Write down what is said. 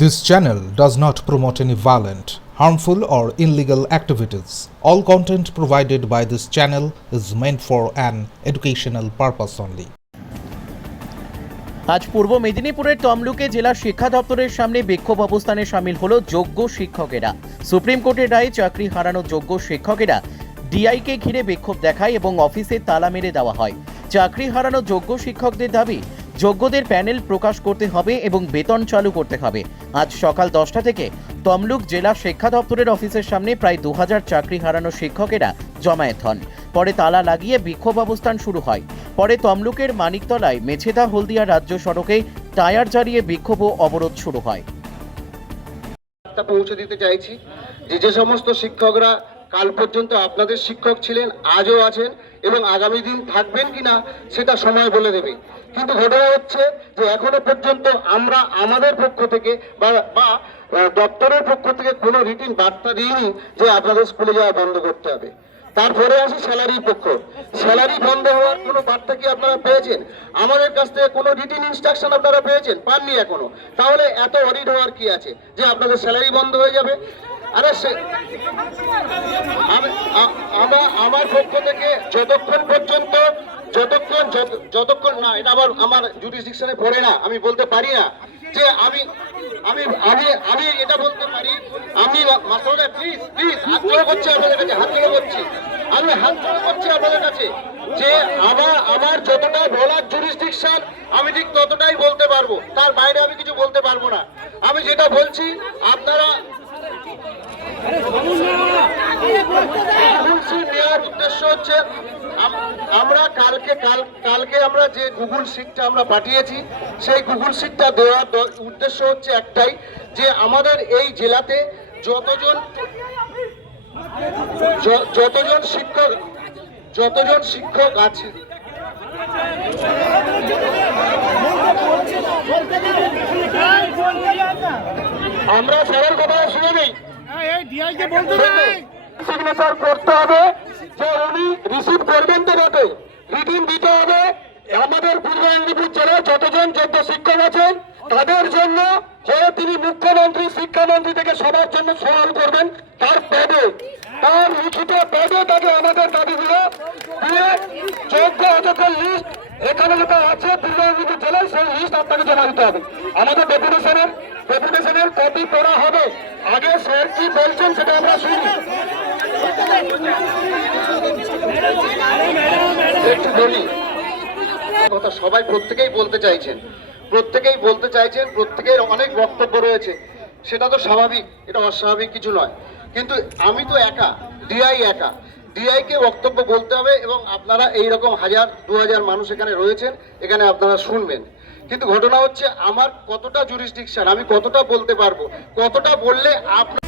This channel does not promote any violent, harmful, or illegal activities. All content provided by this channel is meant for an educational purpose only. আজ পূর্ব মেদিনীপুরের তমলুকে জেলা শিক্ষা দপ্তরের সামনে বিক্ষোভ অবস্থানে সামিল হলো যোগ্য শিক্ষকেরা। সুপ্রিম কোর্টের রায়ে চাকরি হারানো যোগ্য শিক্ষকেরা ডিআইকে ঘিরে বিক্ষোভ দেখায় এবং অফিসে তালা মেরে দেওয়া হয়। চাকরি হারানো যোগ্য শিক্ষকদের দাবি, যোগ্যদের প্যানেল প্রকাশ করতে হবে এবং বেতন চালু করতে হবে। আজ সকাল 10টা থেকে তমলুক জেলা শিক্ষা দপ্তরের অফিসের সামনে প্রায় 2000 চাকরি হারানো শিক্ষকেরা জমায়েত হন। পরে তালা লাগিয়ে বিক্ষোভ অবস্থান শুরু হয়। পরে তমলুকের মানিকতলায় মেছেদা হলদিয়া রাজ্য সড়কে টায়ার জ্বালিয়ে বিক্ষোভ ও অবরোধ শুরু হয়। পৌঁছে দিতে চাইছি যে সমস্ত শিক্ষকরা কাল পর্যন্ত আপনাদের শিক্ষক ছিলেন, আজও আছেন এবং আগামী দিন থাকবেন কিনা সেটা সময় বলে দেবে। কিন্তু ঘটনা হচ্ছে যে এখনো পর্যন্ত আমরা আমাদের পক্ষ থেকে বা দপ্তরের পক্ষ থেকে কোনো রিটিন বার্তা দিইনি যে আপনাদের স্কুলে যাওয়া বন্ধ করতে হবে। তারপরে আসি স্যালারির পক্ষ। স্যালারি বন্ধ হওয়ার কোনো বার্তা কি আপনারা পেয়েছেন? আমাদের কাছ থেকে কোনো রিটিন ইনস্ট্রাকশন আপনারা পেয়েছেন? পাননি এখনো। তাহলে এত অডিট হওয়ার কি আছে যে আপনাদের স্যালারি বন্ধ হয়ে যাবে? আরে আমার পক্ষ থেকে যতক্ষণ না এটা আমার জুডিসডিকশনে পড়ে না, আমি বলতে পারি না যে আমি আমি আমি আমি এটা বলতে পারি। আমি মাসাউদা প্লিজ হাত জোড়া করছি আপনাদের কাছে, আমি হাত জোড়া করছি আপনাদের কাছে যে আমার যতটা বলার জুরিসডিকশন আমি ঠিক ততটাই বলতে পারবো, তার বাইরে আমি কিছু বলতে পারবো না। আমি যেটা বলছি আপনারা নেওয়ার উদ্দেশ্য হচ্ছে আমরা কালকে আমরা যে গুগল শিটটা আমরা পাঠিয়েছি, সেই গুগল শিটটা দেওয়ার উদ্দেশ্য হচ্ছে একটাই, যে আমাদের এই জেলাতে যতজন শিক্ষক আছে আমরা সরল কথা শুনে নেই, সিগনেচার করতে হবে যে উনি রিসিভ করবেন তো বটে, রিটিন দিতে হবে। আমাদের পূর্ব মেদিনীপুর জেলায় যতজন যোগ্য শিক্ষক আছেন তাদের জন্য হয়ে তিনি মুখ্যমন্ত্রী, শিক্ষামন্ত্রী থেকে সবার জন্য সওয়াল করবেন, তার প্যাডে, তার লিখিত প্যাডে তাকে আমাদের দাবিগুলো দিয়ে যোগ্য অযোগ্য লিস্ট এখানে যেটা আছে পূর্ব মেদিনীপুর জেলায় সেই লিস্ট আপনাকে জমা দিতে হবে। আমাদের ডেপুটেশনের কপি করা হবে। আগে স্যার কি বলছেন সেটা আমরা শুনি। একটু বলি কথা, সবাই প্রত্যেকেই বলতে চাইছেন, প্রত্যেকের অনেক বক্তব্য রয়েছে, সেটা তো স্বাভাবিক, এটা অস্বাভাবিক কিছু নয়। কিন্তু আমি তো ডিআই কে বক্তব্য বলতে হবে এবং আপনারা এইরকম 1000-2000 মানুষ এখানে রয়েছেন, এখানে আপনারা শুনবেন। কিন্তু ঘটনা হচ্ছে আমার কতটা জুরিসডিকশন, আমি কতটা বলতে পারবো, কতটা বললে আপনার